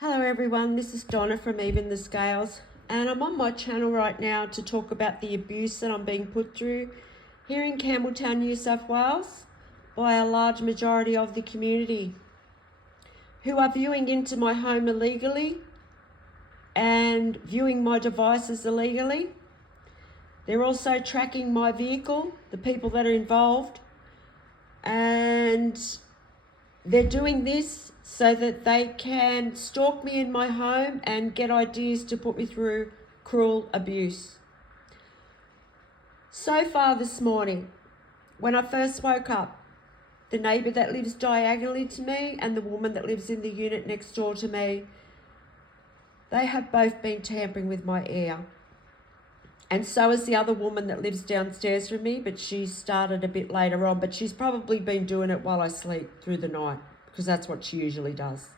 Hello everyone, this is Donna from Even the Scales, and I'm on my channel right now to talk about the abuse that I'm being put through here in Campbelltown, New South Wales by a large majority of the community who are viewing into my home illegally and viewing my devices illegally. They're also tracking my vehicle, the people that are involved, and they're doing this so that they can stalk me in my home and get ideas to put me through cruel abuse. So far this morning, when I first woke up, the neighbour that lives diagonally to me and the woman that lives in the unit next door to me, they have both been tampering with my air. And so is the other woman that lives downstairs from me, but she started a bit later on, but she's probably been doing it while I sleep through the night, because that's what she usually does.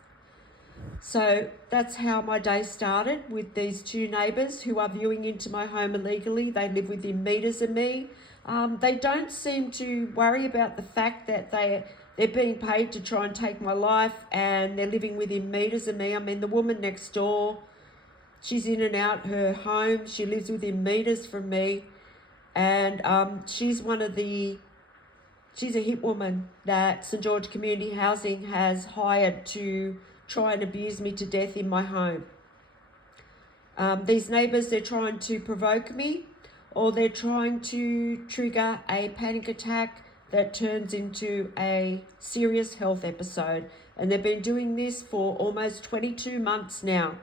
So that's how my day started, with these two neighbours who are viewing into my home illegally. They live within metres of me. They don't seem to worry about the fact that they're being paid to try and take my life, and they're living within metres of me. I mean, the woman next door, she's in and out her home. She lives within metres from me, and she's a hit woman that St George Community Housing has hired to try and abuse me to death in my home. These neighbours, they're trying to provoke me, or they're trying to trigger a panic attack that turns into a serious health episode. And they've been doing this for almost 22 months now.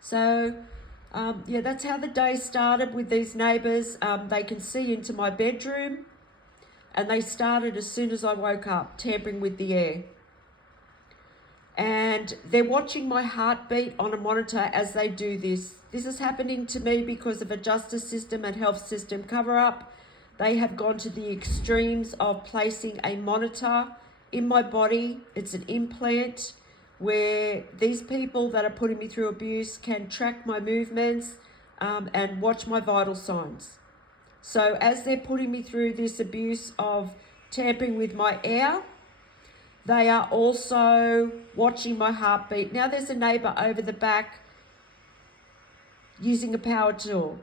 So, that's how the day started with these neighbours. They can see into my bedroom, and they started as soon as I woke up, tampering with the air. And they're watching my heartbeat on a monitor as they do this. This is happening to me because of a justice system and health system cover-up. They have gone to the extremes of placing a monitor in my body. It's an implant where these people that are putting me through abuse can track my movements and watch my vital signs. So as they're putting me through this abuse of tampering with my air, they are also watching my heartbeat. Now there's a neighbour over the back using a power tool.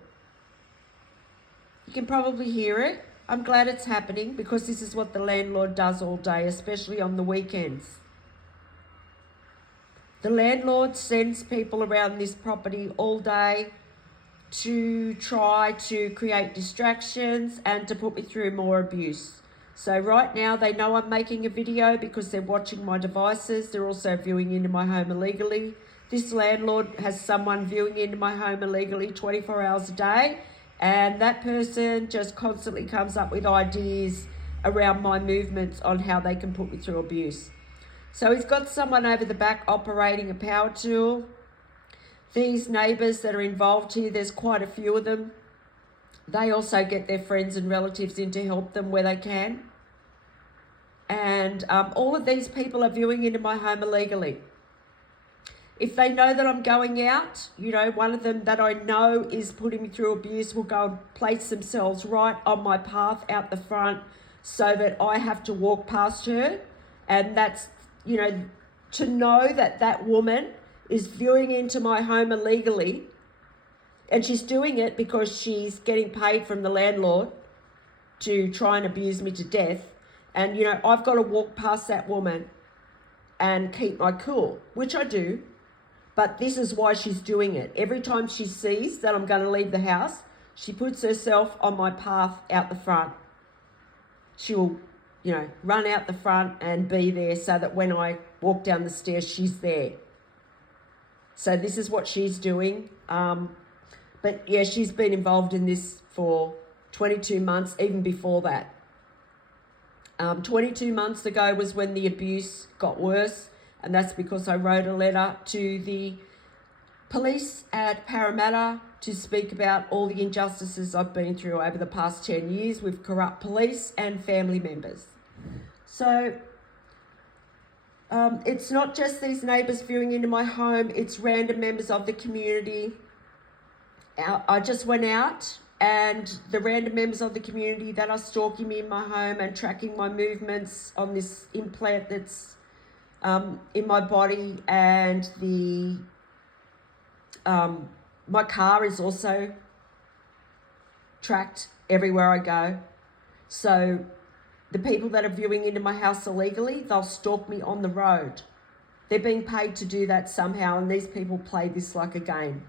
You can probably hear it. I'm glad it's happening, because this is what the landlord does all day, especially on the weekends. The landlord sends people around this property all day to try to create distractions and to put me through more abuse. So right now they know I'm making a video because they're watching my devices. They're also viewing into my home illegally. This landlord has someone viewing into my home illegally 24 hours a day, and that person just constantly comes up with ideas around my movements on how they can put me through abuse. So he's got someone over the back operating a power tool. These neighbours that are involved here, there's quite a few of them. They also get their friends and relatives in to help them where they can. And all of these people are viewing into my home illegally. If they know that I'm going out, one of them that I know is putting me through abuse will go and place themselves right on my path out the front so that I have to walk past her. And that's, to know that that woman is viewing into my home illegally, and she's doing it because she's getting paid from the landlord to try and abuse me to death. And, I've got to walk past that woman and keep my cool, which I do. But this is why she's doing it. Every time she sees that I'm going to leave the house, she puts herself on my path out the front. She'll, run out the front and be there so that when I walk down the stairs, she's there. So this is what she's doing. But yeah, she's been involved in this for 22 months, even before that. 22 months ago was when the abuse got worse, and that's because I wrote a letter to the police at Parramatta to speak about all the injustices I've been through over the past 10 years with corrupt police and family members. So it's not just these neighbours viewing into my home, it's random members of the community. I just went out, and the random members of the community that are stalking me in my home and tracking my movements on this implant that's in my body, and my car is also tracked everywhere I go. So the people that are viewing into my house illegally, they'll stalk me on the road. They're being paid to do that somehow, and these people play this like a game.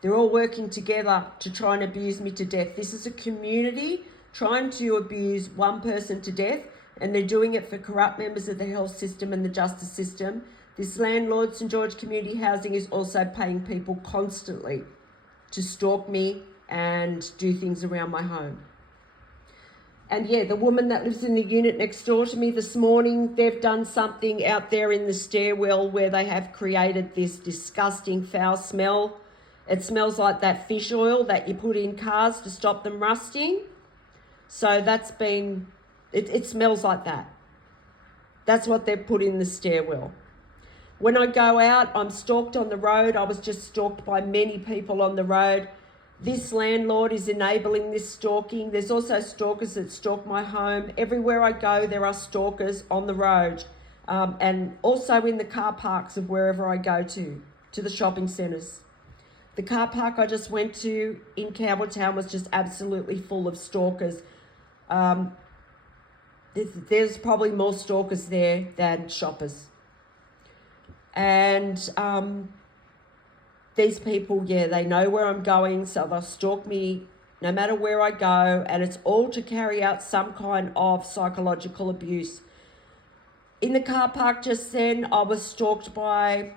They're all working together to try and abuse me to death. This is a community trying to abuse one person to death, and they're doing it for corrupt members of the health system and the justice system. This landlord, St George Community Housing, is also paying people constantly to stalk me and do things around my home. And yeah, the woman that lives in the unit next door to me this morning, they've done something out there in the stairwell where they have created this disgusting foul smell. It smells like that fish oil that you put in cars to stop them rusting. So that's been, it smells like that. That's what they've put in the stairwell. When I go out, I'm stalked on the road. I was just stalked by many people on the road. This landlord is enabling this stalking. There's also stalkers that stalk my home. Everywhere I go, there are stalkers on the road, and also in the car parks of wherever I go to the shopping centres. The car park I just went to in Campbelltown was just absolutely full of stalkers. There's probably more stalkers there than shoppers. And these people, yeah, they know where I'm going, so they'll stalk me no matter where I go, and it's all to carry out some kind of psychological abuse. In the car park just then, I was stalked by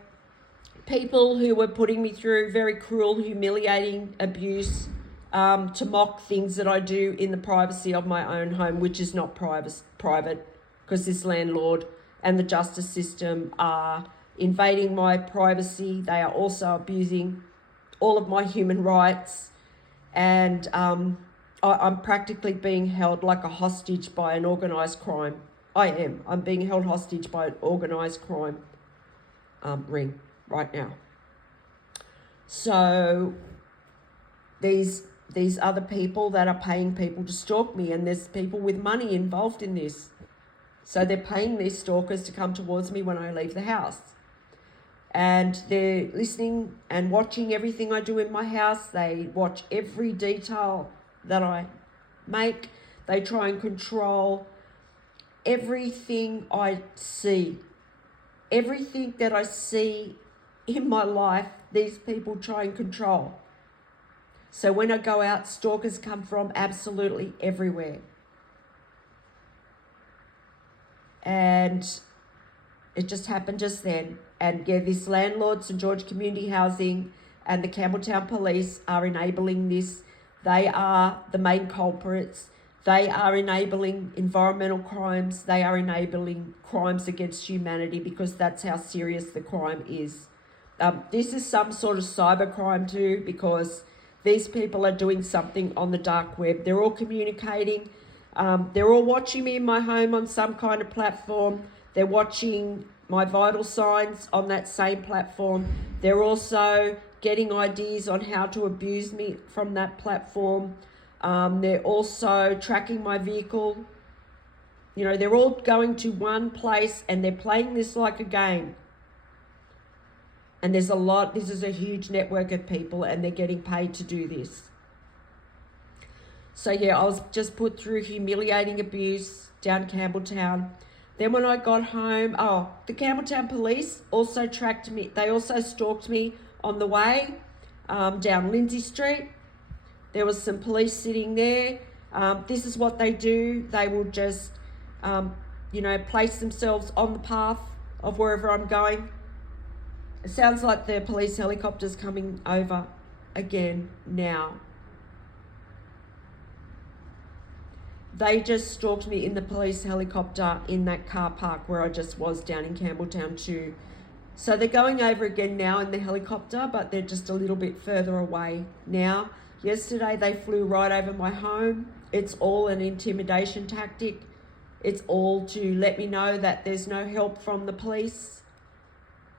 people who were putting me through very cruel, humiliating abuse to mock things that I do in the privacy of my own home, which is not private, because this landlord and the justice system are invading my privacy. They are also abusing all of my human rights, and I'm practically being held like a hostage by an organised crime. I'm being held hostage by an organised crime ring right now. So these other people that are paying people to stalk me, and there's people with money involved in this. So they're paying these stalkers to come towards me when I leave the house. And they're listening and watching everything I do in my house. They watch every detail that I make. They try and control everything I see. Everything that I see in my life, these people try and control. So when I go out, stalkers come from absolutely everywhere. And it just happened just then. And yeah, this landlord, St George Community Housing, and the Campbelltown Police are enabling this. They are the main culprits. They are enabling environmental crimes. They are enabling crimes against humanity, because that's how serious the crime is. This is some sort of cyber crime too, because these people are doing something on the dark web. They're all communicating. They're all watching me in my home on some kind of platform. They're watching my vital signs on that same platform. They're also getting ideas on how to abuse me from that platform. They're also tracking my vehicle. You know, they're all going to one place, and they're playing this like a game. And this is a huge network of people, and they're getting paid to do this. So yeah, I was just put through humiliating abuse down Campbelltown. Then when I got home, the Campbelltown Police also tracked me. They also stalked me on the way down Lindsay Street. There was some police sitting there. This is what they do. They will just, place themselves on the path of wherever I'm going. It sounds like the police helicopter's coming over again now. They just stalked me in the police helicopter in that car park where I just was down in Campbelltown too. So they're going over again now in the helicopter, but they're just a little bit further away now. Yesterday they flew right over my home. It's all an intimidation tactic. It's all to let me know that there's no help from the police,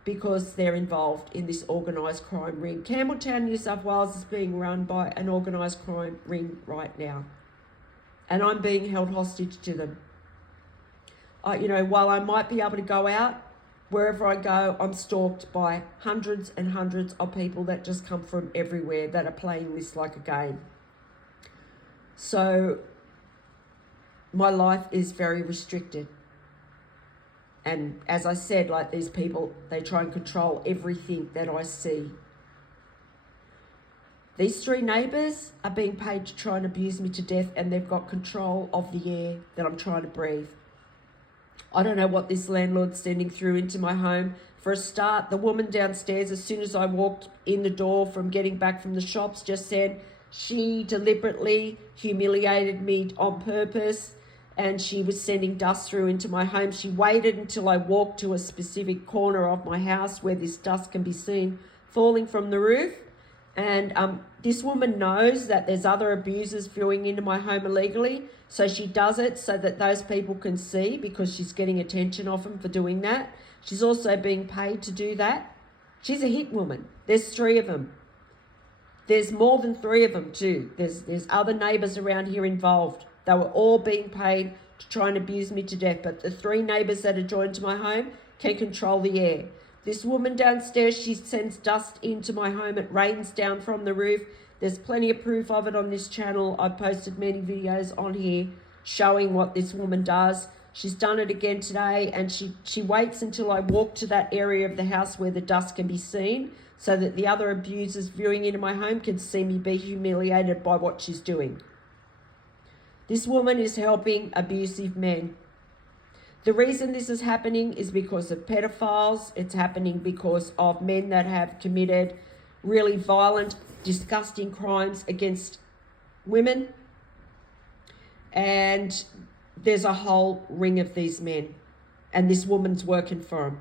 because they're involved in this organised crime ring. Campbelltown, New South Wales is being run by an organised crime ring right now, and I'm being held hostage to them. while I might be able to go out, wherever I go, I'm stalked by hundreds and hundreds of people that just come from everywhere that are playing this like a game. So my life is very restricted. And as I said, like these people, they try and control everything that I see. These 3 neighbours are being paid to try and abuse me to death, and they've got control of the air that I'm trying to breathe. I don't know what this landlord's sending through into my home. For a start, the woman downstairs, as soon as I walked in the door from getting back from the shops, just said she deliberately humiliated me on purpose, and she was sending dust through into my home. She waited until I walked to a specific corner of my house where this dust can be seen falling from the roof. And this woman knows that there's other abusers viewing into my home illegally, so she does it so that those people can see, because she's getting attention off them for doing that. She's also being paid to do that. She's a hit woman. There's 3 of them. There's more than 3 of them too. There's other neighbours around here involved. They were all being paid to try and abuse me to death, but the 3 neighbours that are joined to my home can control the air. This woman downstairs, she sends dust into my home. It rains down from the roof. There's plenty of proof of it on this channel. I've posted many videos on here showing what this woman does. She's done it again today, and she waits until I walk to that area of the house where the dust can be seen, so that the other abusers viewing into my home can see me be humiliated by what she's doing. This woman is helping abusive men. The reason this is happening is because of pedophiles. It's happening because of men that have committed really violent, disgusting crimes against women. And there's a whole ring of these men. And this woman's working for them.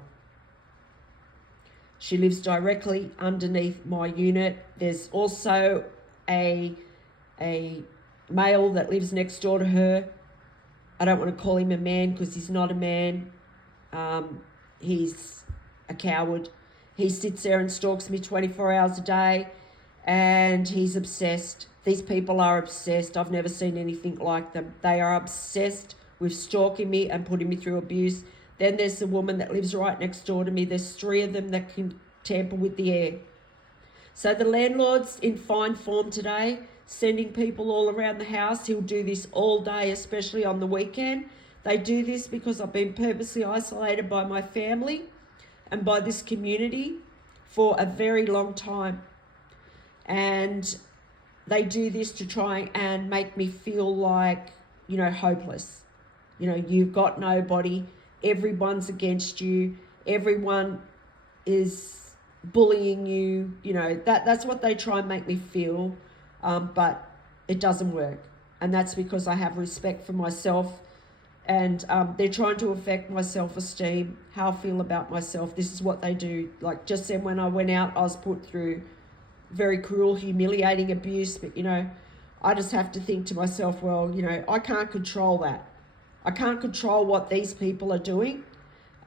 She lives directly underneath my unit. There's also a male that lives next door to her. I don't want to call him a man because he's not a man. He's a coward. He sits there and stalks me 24 hours a day, and he's obsessed. These people are obsessed. I've never seen anything like them. They are obsessed with stalking me and putting me through abuse. Then there's the woman that lives right next door to me. There's 3 of them that can tamper with the air. So the landlord's in fine form today, sending people all around the house. He'll do this all day, especially on the weekend. They do this because I've been purposely isolated by my family and by this community for a very long time. And they do this to try and make me feel like, hopeless. You've got nobody. Everyone's against you. Everyone is bullying you. That's what they try and make me feel. But it doesn't work. And that's because I have respect for myself, and they're trying to affect my self-esteem, how I feel about myself. This is what they do. Like just then when I went out, I was put through very cruel, humiliating abuse. But, I just have to think to myself, well, I can't control that. I can't control what these people are doing.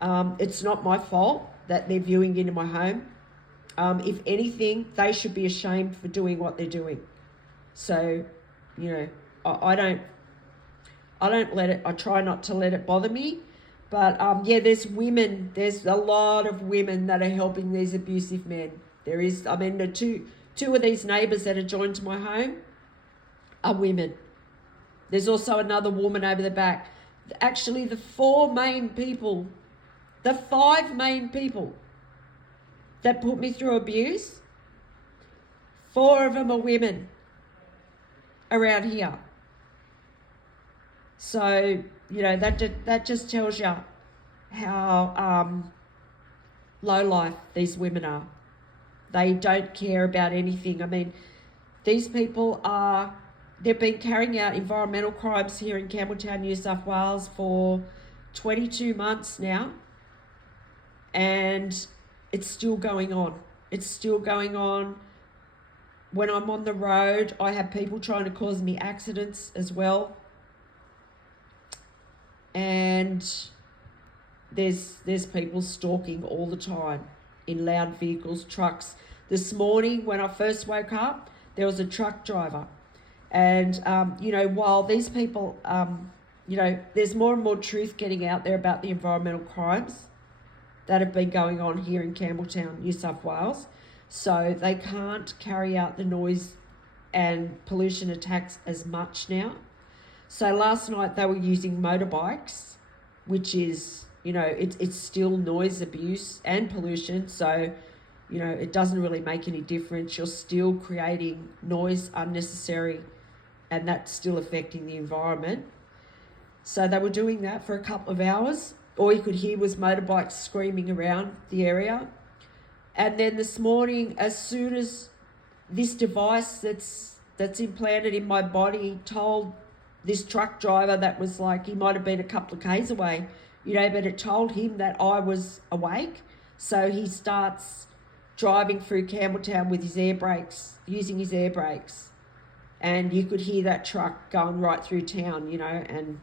It's not my fault that they're viewing into my home. If anything, they should be ashamed for doing what they're doing. So, I don't let it, I try not to let it bother me. But there's a lot of women that are helping these abusive men. There is, the two of these neighbours that are joined to my home are women. There's also another woman over the back. Actually, the 5 main people that put me through abuse, 4 of them are women around here. So, that just tells you how low life these women are. They don't care about anything. These people they've been carrying out environmental crimes here in Campbelltown, New South Wales for 22 months now. And it's still going on. It's still going on. When I'm on the road, I have people trying to cause me accidents as well. And there's people stalking all the time in loud vehicles, trucks. This morning, when I first woke up, there was a truck driver. And, while these people there's more and more truth getting out there about the environmental crimes that have been going on here in Campbelltown, New South Wales. So they can't carry out the noise and pollution attacks as much now. So last night they were using motorbikes, which is, it's still noise abuse and pollution. So, it doesn't really make any difference. You're still creating noise unnecessary, and that's still affecting the environment. So they were doing that for a couple of hours. All you could hear was motorbikes screaming around the area. And then this morning, as soon as this device that's implanted in my body told this truck driver that was like, he might have been a couple of k's away, but it told him that I was awake. So he starts driving through Campbelltown with his air brakes, using his air brakes. And you could hear that truck going right through town, and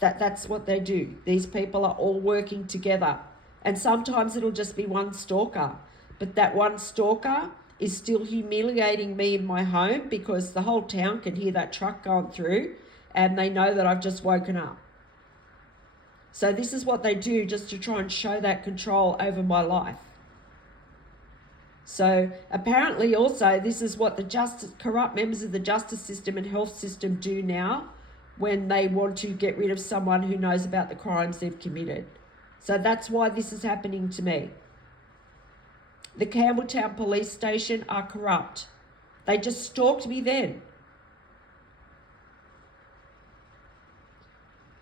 that's what they do. These people are all working together. And sometimes it'll just be one stalker. But that one stalker is still humiliating me in my home because the whole town can hear that truck going through and they know that I've just woken up. So this is what they do just to try and show that control over my life. So apparently also this is what the corrupt members of the justice system and health system do now when they want to get rid of someone who knows about the crimes they've committed. So that's why this is happening to me. The Campbelltown police station are corrupt. They just stalked me then.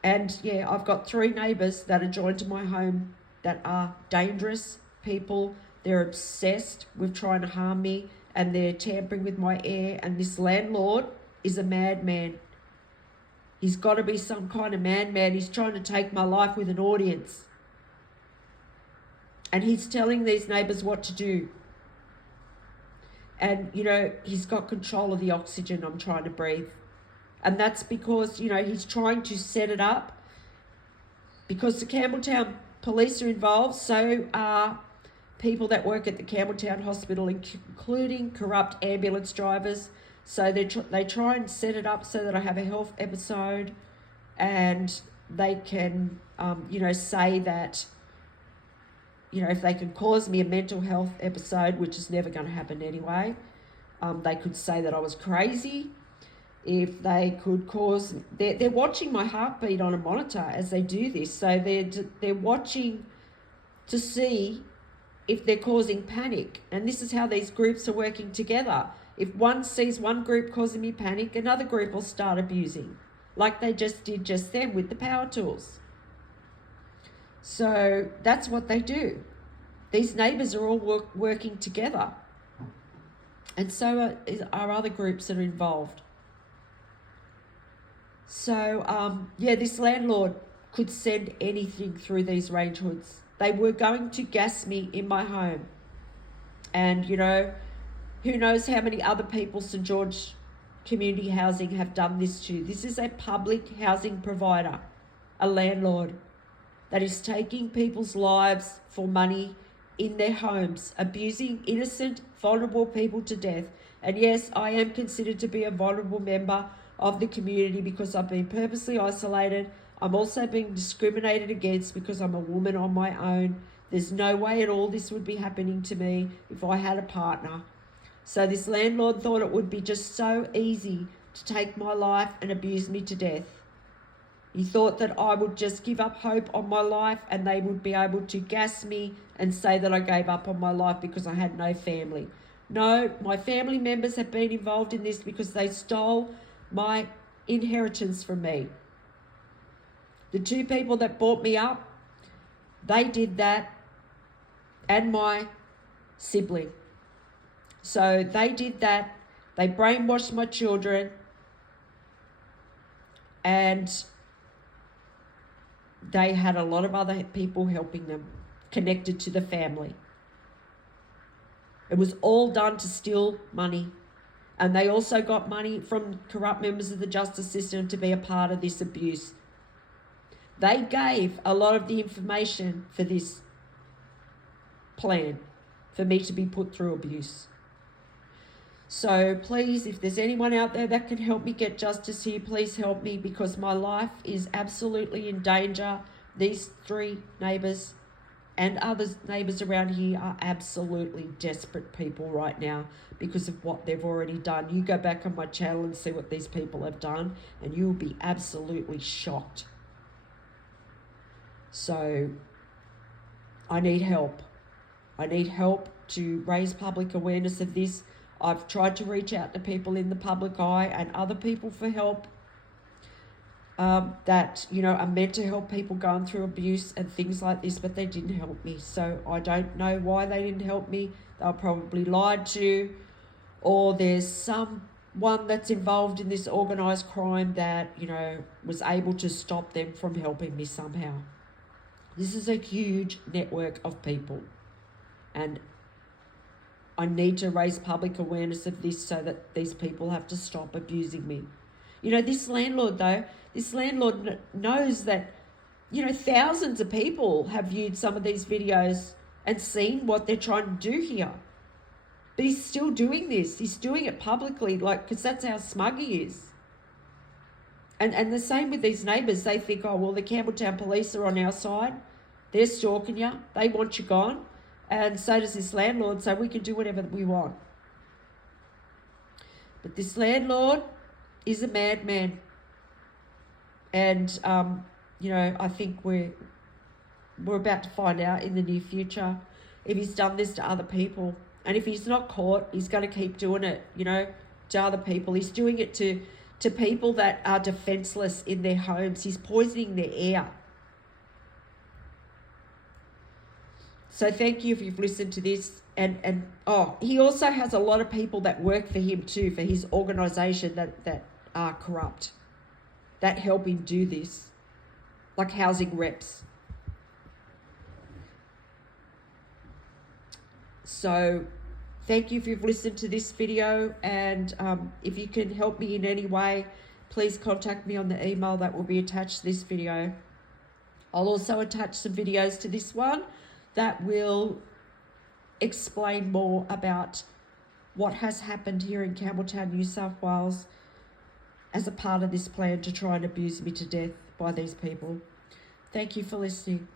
And yeah, I've got 3 neighbours that are joined to my home that are dangerous people. They're obsessed with trying to harm me and they're tampering with my air. And this landlord is a madman. He's got to be some kind of madman. He's trying to take my life with an audience. And he's telling these neighbours what to do. And, he's got control of the oxygen I'm trying to breathe. And that's because, he's trying to set it up. Because the Campbelltown police are involved, so are people that work at the Campbelltown hospital, including corrupt ambulance drivers. So they try and set it up so that I have a health episode and they can, say that, if they can cause me a mental health episode, which is never going to happen anyway, they could say that I was crazy. If they could cause, they're watching my heartbeat on a monitor as they do this. So they're watching to see if they're causing panic. And this is how these groups are working together. If one sees one group causing me panic, another group will start abusing, like they just did just then with the power tools. So that's what they do. These neighbours are all working together. And so are other groups that are involved. So, this landlord could send anything through these range hoods. They were going to gas me in my home. And, who knows how many other people St. George Community Housing have done this to. This is a public housing provider, a landlord, that is taking people's lives for money in their homes, abusing innocent, vulnerable people to death. And yes, I am considered to be a vulnerable member of the community because I've been purposely isolated. I'm also being discriminated against because I'm a woman on my own. There's no way at all this would be happening to me if I had a partner. So this landlord thought it would be just so easy to take my life and abuse me to death. He thought that I would just give up hope on my life and they would be able to gas me and say that I gave up on my life because I had no family. No, my family members have been involved in this because they stole my inheritance from me. The 2 people that brought me up, they did that, and my sibling. So they did that. They brainwashed my children, and they had a lot of other people helping them, connected to the family. It was all done to steal money. And they also got money from corrupt members of the justice system to be a part of this abuse. They gave a lot of the information for this plan, for me to be put through abuse. So please, if there's anyone out there that can help me get justice here, please help me, because my life is absolutely in danger. These 3 neighbours and other neighbours around here are absolutely desperate people right now because of what they've already done. You go back on my channel and see what these people have done, and you'll be absolutely shocked. So I need help. I need help to raise public awareness of this. I've tried to reach out to people in the public eye and other people for help that, you know, are meant to help people going through abuse and things like this, but they didn't help me. So I don't know why they didn't help me. They were probably lied to, or there's someone that's involved in this organised crime that, you know, was able to stop them from helping me somehow. This is a huge network of people, and I need to raise public awareness of this so that these people have to stop abusing me. You know, this landlord knows that, you know, thousands of people have viewed some of these videos and seen what they're trying to do here. But he's still doing this. He's doing it publicly, like, because that's how smug he is. And the same with these neighbours. They think, oh, well, the Campbelltown police are on our side. They're stalking you. They want you gone. And so does this landlord, so we can do whatever we want. But this landlord is a madman. And, you know, I think we're about to find out in the near future if he's done this to other people. And if he's not caught, he's going to keep doing it, you know, to other people. He's doing it to people that are defenseless in their homes. He's poisoning their air. So thank you if you've listened to this. And he also has a lot of people that work for him too, for his organisation that are corrupt, that help him do this, like housing reps. So thank you if you've listened to this video, and if you can help me in any way, please contact me on the email that will be attached to this video. I'll also attach some videos to this one that will explain more about what has happened here in Campbelltown, New South Wales, as a part of this plan to try and abuse me to death by these people. Thank you for listening.